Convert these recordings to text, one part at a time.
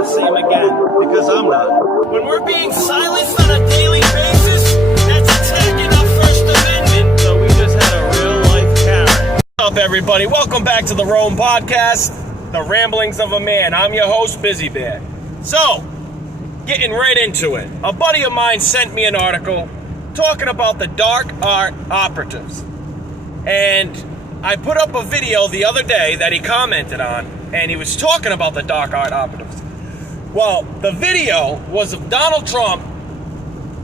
never see him again, because I'm not. When we're being silenced on a daily basis, that's attacking our First Amendment. So we just had a real life Karen. What's up, everybody? Welcome back to the R.O.A.M Podcast, the ramblings of a man. I'm your host, Bizziebear. So, getting right into it. A buddy of mine sent me an article talking about the dark art operatives. And I put up a video the other day that he commented on, and he was talking about the dark art operatives. Well, the video was of Donald Trump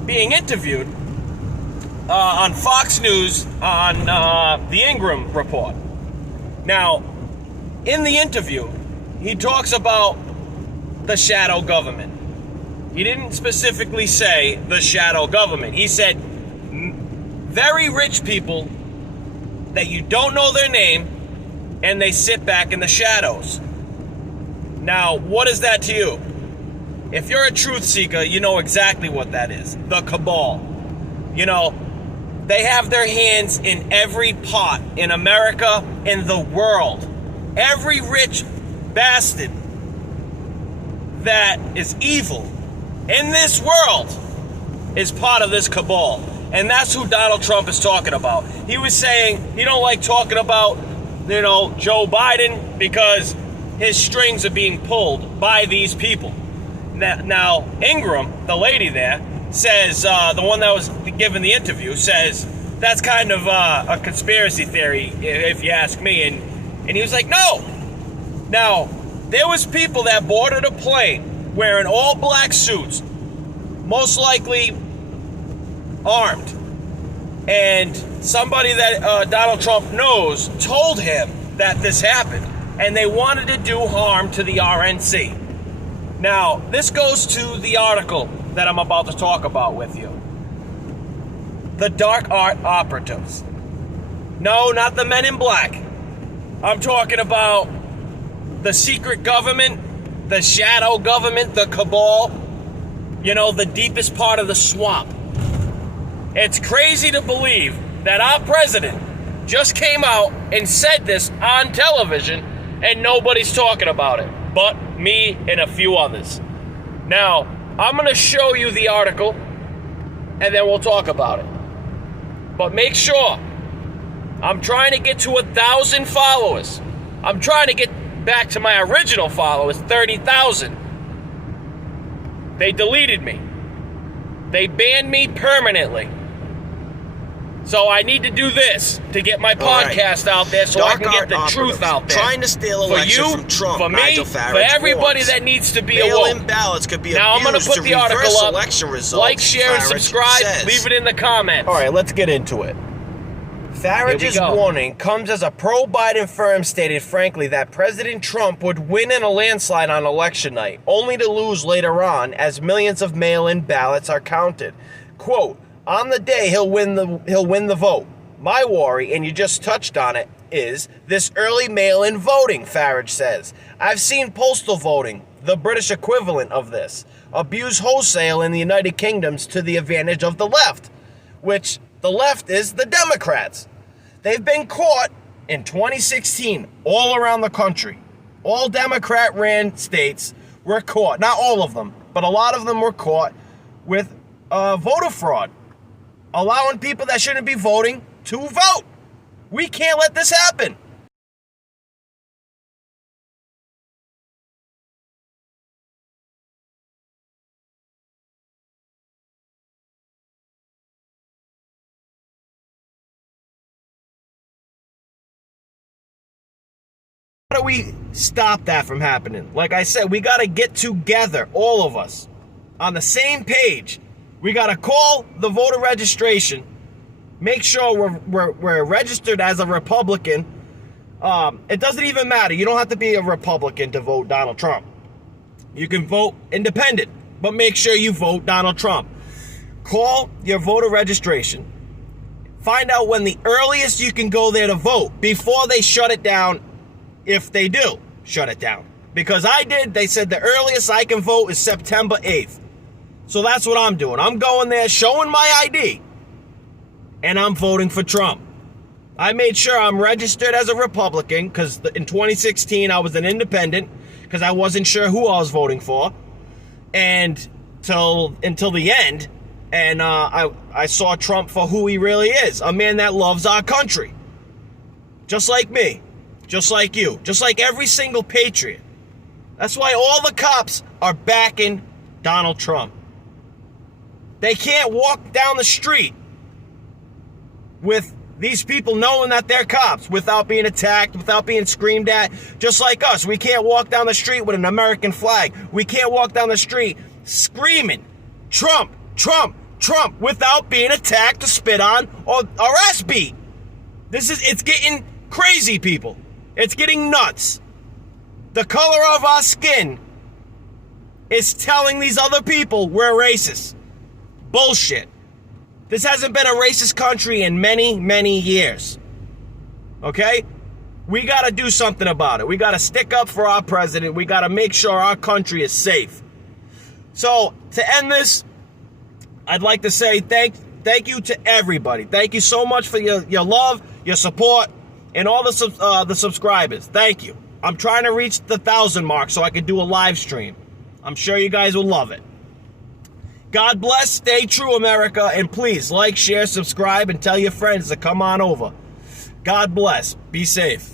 being interviewed on Fox News on the Ingram report. Now, in the interview, he talks about the shadow government. He didn't specifically say the shadow government. He said very rich people that you don't know their name, and they sit back in the shadows. Now, what is that to you? If you're a truth seeker, you know exactly what that is. The cabal. You know, they have their hands in every pot in America, in the world. Every rich bastard that is evil in this world is part of this cabal. And that's who Donald Trump is talking about. He was saying he don't like talking about, Joe Biden because his strings are being pulled by these people. Now Ingram, the lady there, says, the one that was giving the interview, says that's kind of a conspiracy theory, if you ask me. And he was like, no. Now, there was people that boarded a plane wearing all black suits, most likely armed, and somebody that Donald Trump knows told him that this happened, and they wanted to do harm to the RNC. Now, this goes to the article that I'm about to talk about with you. The dark art operatives. No, not the men in black. I'm talking about the secret government, the shadow government, the cabal, the deepest part of the swamp. It's crazy to believe that our president just came out and said this on television and nobody's talking about it but me and a few others. Now, I'm going to show you the article and then we'll talk about it. But make sure, I'm trying to get to 1,000 followers. I'm trying to get back to my original followers, 30,000. They deleted me. They banned me permanently. So I need to do this to get my podcast out there so I can get the truth out there. Trying to steal election from Trump, for me, for everybody that needs to be awoke. Mail-in ballots could be now I'm going to put the article up. Election results, like, share, and subscribe. Leave it in the comments. All right, let's get into it. Farage's warning comes as a pro-Biden firm stated frankly that President Trump would win in a landslide on election night, only to lose later on as millions of mail-in ballots are counted. Quote, on the day he'll win the vote. My worry, and you just touched on it, is this early mail-in voting, Farage says. I've seen postal voting, the British equivalent of this, abused wholesale in the United Kingdom to the advantage of the left, which the left is the Democrats. They've been caught in 2016 all around the country. All Democrat-ran states were caught, not all of them, but a lot of them were caught with voter fraud, allowing people that shouldn't be voting to vote. We can't let this happen. How do we stop that from happening? Like I said, we got to get together, all of us, on the same page. We got to call the voter registration, make sure we're registered as a Republican. It doesn't even matter. You don't have to be a Republican to vote Donald Trump. You can vote independent, but make sure you vote Donald Trump. Call your voter registration. Find out when the earliest you can go there to vote before they shut it down, if they do shut it down. Because I did, they said the earliest I can vote is September 8th. So that's what I'm doing. I'm going there showing my ID, and I'm voting for Trump. I made sure I'm registered as a Republican because in 2016 I was an independent because I wasn't sure who I was voting for, and until the end, and I saw Trump for who he really is, a man that loves our country, just like me, just like you, just like every single patriot. That's why all the cops are backing Donald Trump. They can't walk down the street with these people knowing that they're cops without being attacked, without being screamed at, just like us. We can't walk down the street with an American flag. We can't walk down the street screaming, Trump, Trump, Trump, without being attacked or spit on or ass beat. It's getting crazy, people. It's getting nuts. The color of our skin is telling these other people we're racist. Bullshit. This hasn't been a racist country in many, many years. Okay? We got to do something about it. We got to stick up for our president. We got to make sure our country is safe. So, to end this, I'd like to say thank you to everybody. Thank you so much for your love, your support, and all the subscribers. Thank you. I'm trying to reach the 1,000 mark so I can do a live stream. I'm sure you guys will love it. God bless, stay true, America, and please like, share, subscribe, and tell your friends to come on over. God bless. Be safe.